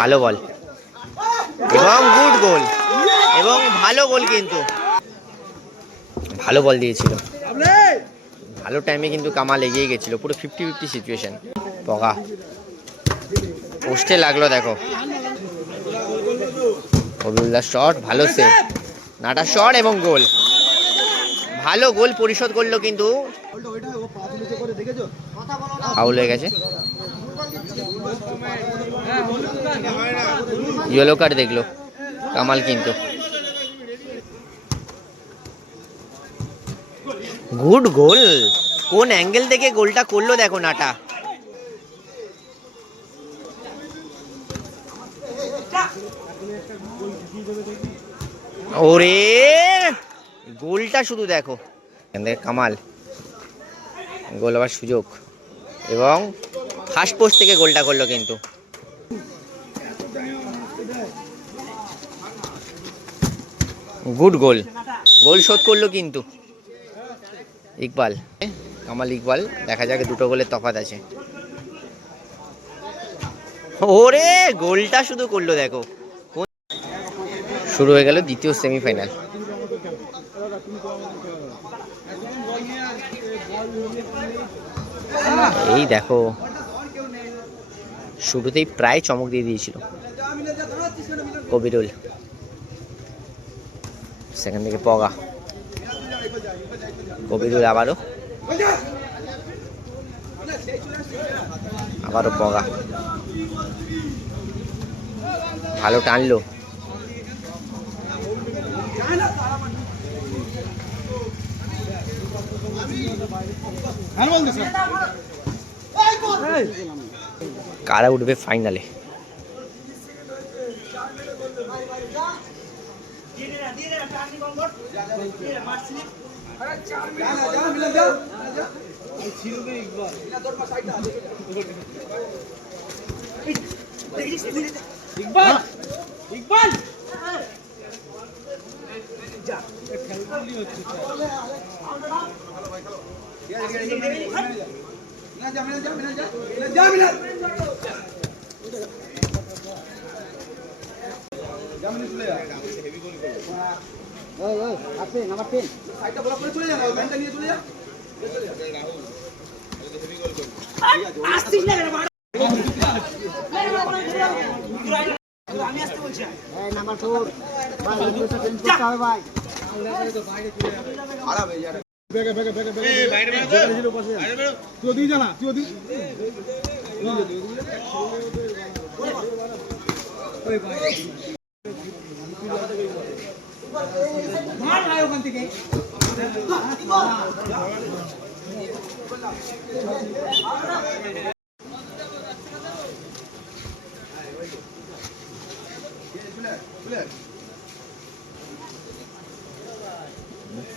ভালো বল এবং গুড গোল এবং ভালো গোল, কিন্তু ভালো বল দিয়েছিল, ভালো টাইমে কিন্তু কামাল এগিয়ে গেছিল, পুরো 50-50 সিচুয়েশন। পগা পোস্টে লাগলো, দেখো অবিউল্লাহ শট, ভালো সেভ, নাটা শট এবং গোল, ভালো গোল পরিশোধ করলো, কিন্তু ফাউল হয়ে গেছে, ইয়েলো কার্ড দেখলো কামাল। কিন্তু গুড গোল, কোন অ্যাঙ্গেল থেকে গোলটা করলো দেখো নাটা। ওরে গোলটা শুধু দেখো, কামাল গোল হওয়ার সুযোগ এবং ফার্স্ট পোস্ট থেকে গোলটা করলো, কিন্তু গুড গোল, গোল শোধ করলো কিন্তু ইকবাল, কামাল ইকবাল। দেখা যাক, দুটো গোলের তফাৎ আছে। ওরে গোলটা শুধু করলো দেখো। শুরু হয়ে গেল দ্বিতীয় সেমিফাইনাল। এই দেখো শুরুতেই প্রায় চমক দিয়ে দিয়েছিল কবিরুল, সেখান থেকে পগা, কবিরুল আবারও পগা, ভালো টানলো, কারা উঠবে ফাইনালে?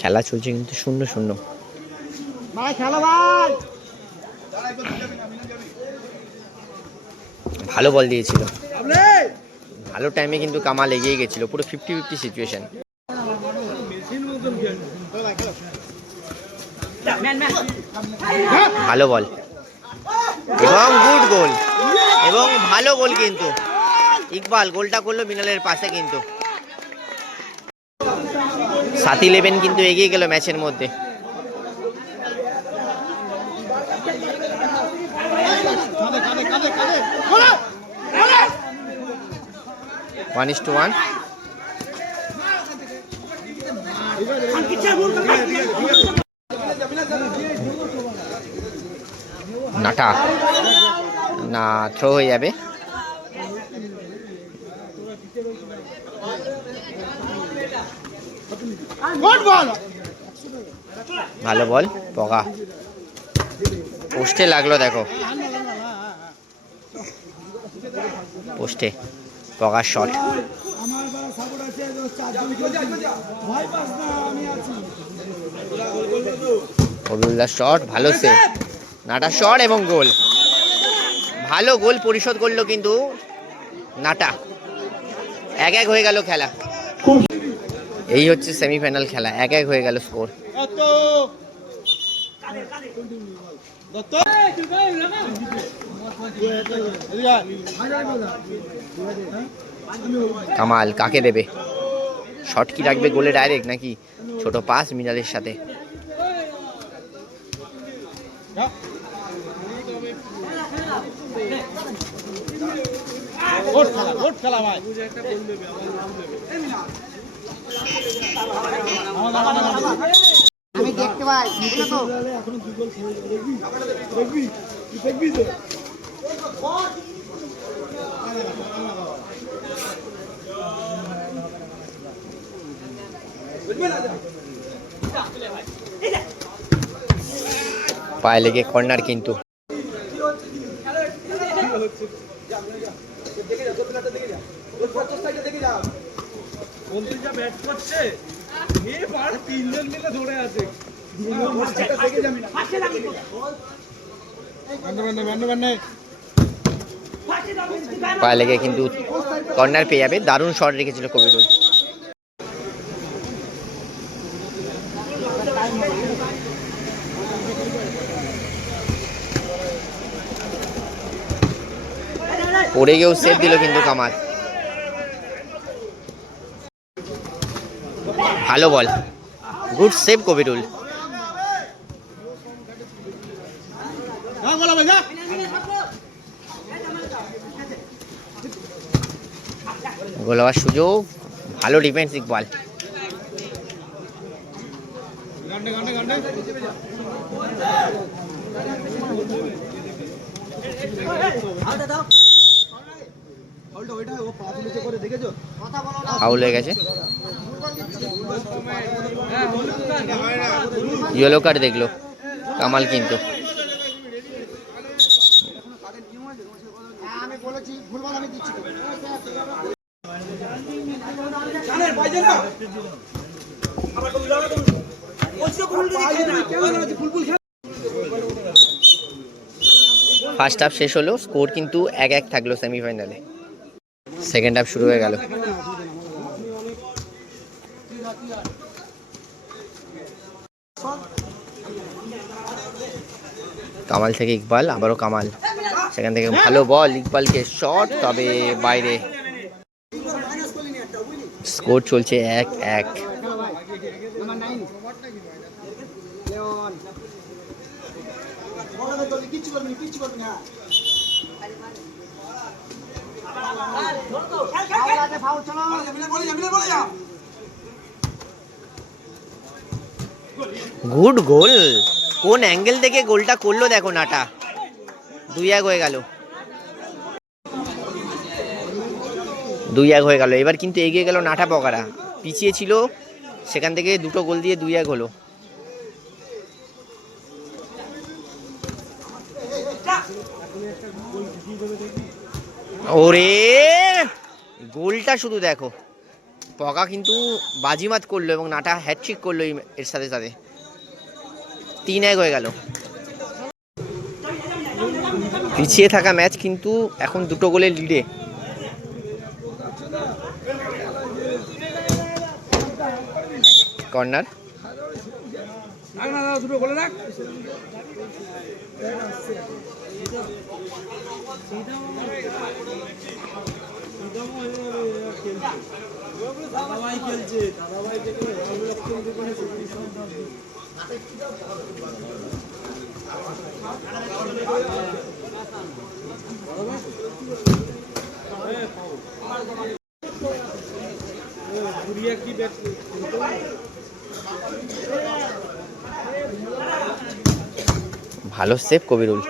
খেলা চলছে কিন্তু 0-0। ভালো বল দিয়েছিল, ভালো টাইমে কিন্তু কামাল এগিয়ে গেছিল, পুরো 50-50 সিচুয়েশন। ভালো বল এবং গুড গোল এবং ভালো গোল, কিন্তু ইকবাল গোলটা করলো মিনালের পাশে, কিন্তু 7-11 কিন্তু এগিয়ে গেল ম্যাচের মধ্যে। One is to one. নাটা না, থ্রো হয়ে যাবে। ভালো বল, পগা পোস্টে লাগলো, দেখো পোস্টে পগা শট, অবিউল্লাহ শট, ভালো সেভ, নাটা শট এবং গোল, ভালো গোল পরিশোধ করলো, কিন্তু নাটা। 1-1 হয়ে গেল খেলা। এই হচ্ছে সেমিফাইনাল খেলা, 1-1 হয়ে গেল স্কোর। কামাল কাকে দেবে? শট কি রাখবে গোলে ডাইরেক্ট নাকি ছোট পাস মিনালের সাথে? আমি দেখতে পাই তো পায়ে লেগে কর্নার কিন্তু। পায়ে লেগে কিন্তু কর্নার পেয়ে যাবে। দারুণ শট রেখেছিল কবিরুল। পড়ে গিয়েও সেভ দিল কিন্তু কামাল। ভালো বল, গুড সেভ কবিরুল। গোল হওয়ার সুযোগ, ভালো ডিফেন্স ইকবাল। ফাউল হয়ে গেছে, ইয়েলো কার্ড দেখলো কামাল কিন্তু। ফার্স্ট হাফ শেষ হলো, স্কোর কিন্তু 1-1 থাকলো সেমিফাইনালে। সেকেন্ড হাফ শুরু হয়ে গেল। কামাল থেকে ইকবাল, আবারও কামাল, সেখান থেকে ভালো বল ইকবালকে, শট তবে বাইরে। স্কোর চলছে 1-1। গুড গোল, কোন অ্যাঙ্গেল থেকে গোলটা করলো দেখো নাটা। 2-1 হয়ে গেল, 2-1 হয়ে গেল। এবার কিন্তু এগিয়ে গেল নাটা পকারা, পিছিয়ে ছিল সেখান থেকে দুটো গোল দিয়ে 2-1 হলো। ওরে গোলটা শুধু দেখো, পকা কিন্তু বাজিমাত করলো এবং নাটা হ্যাটট্রিক করলো এর সাথে সাথে। 3-1 হয়ে গেল। পিছিয়ে থাকা ম্যাচ কিন্তু এখন দুটো গোলের লিডে। কর্নার, ভালো save Kabirul.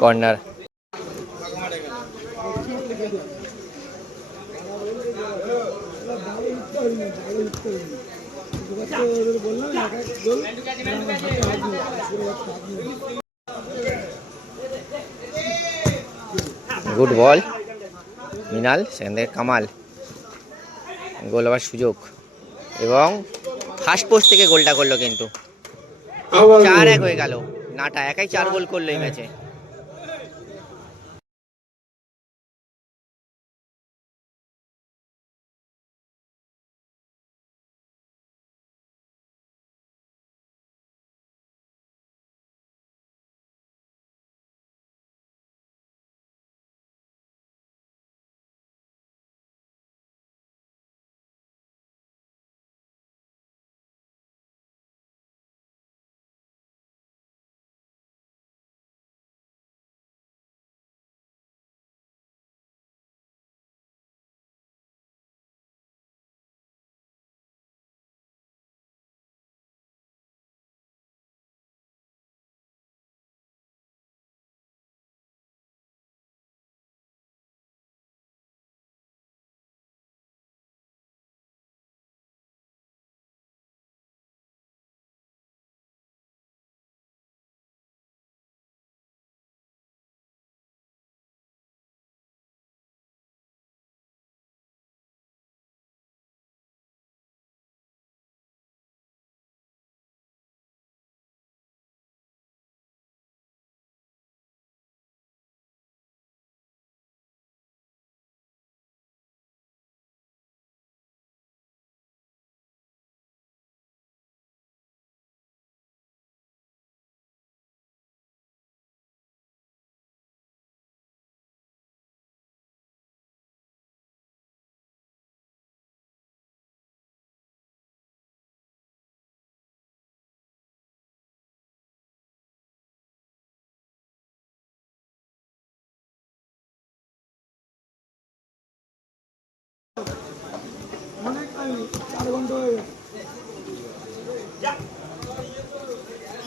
Corner, good ball মিনাল, সেখান থেকে কামাল, গোল হওয়ার সুযোগ এবং ফার্স্ট পোস্ট থেকে গোলটা করলো কিন্তু। 4-1 হয়ে গেল। নাটা একাই 4 গোল করলো এই ম্যাচে।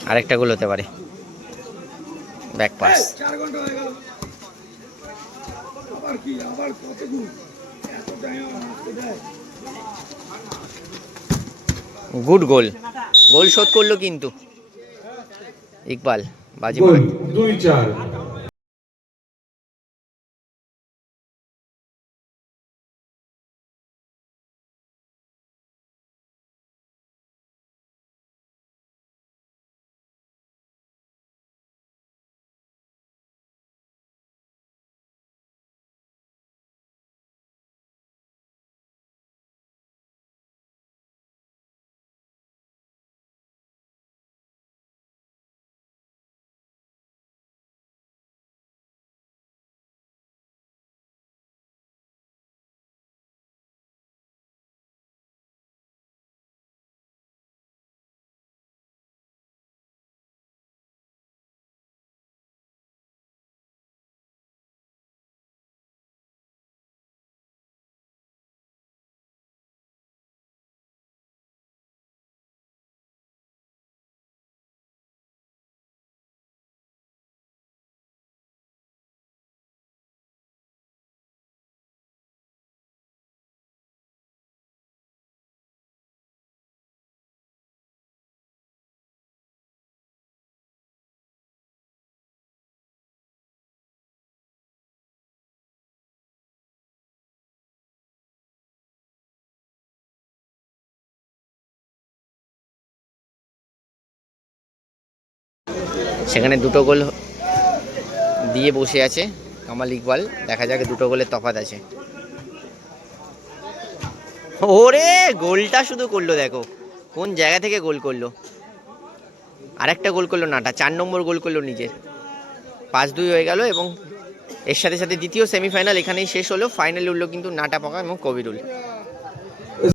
আরেকটা গোল হতে পারে। Back pass, good goal. Goal শোধ করলো কিন্তু ইকবাল। বাজি গোল মার। 2-4। সেখানে দুটো গোল দিয়ে বসে আছে কামাল ইকবাল। দেখা যাক, দুটো গোলের তফাৎ আছে। ওরে গোলটা শুধু করলো, দেখো কোন জায়গা থেকে গোল করলো। আরেকটা গোল করলো নাটা, 4 নম্বর গোল করলো নিজের। 5-2 হয়ে গেল এবং এর সাথে সাথে দ্বিতীয় সেমিফাইনাল এখানেই শেষ হলো। ফাইনালে উঠলো কিন্তু নাটা পাকা এবং কবিরুল।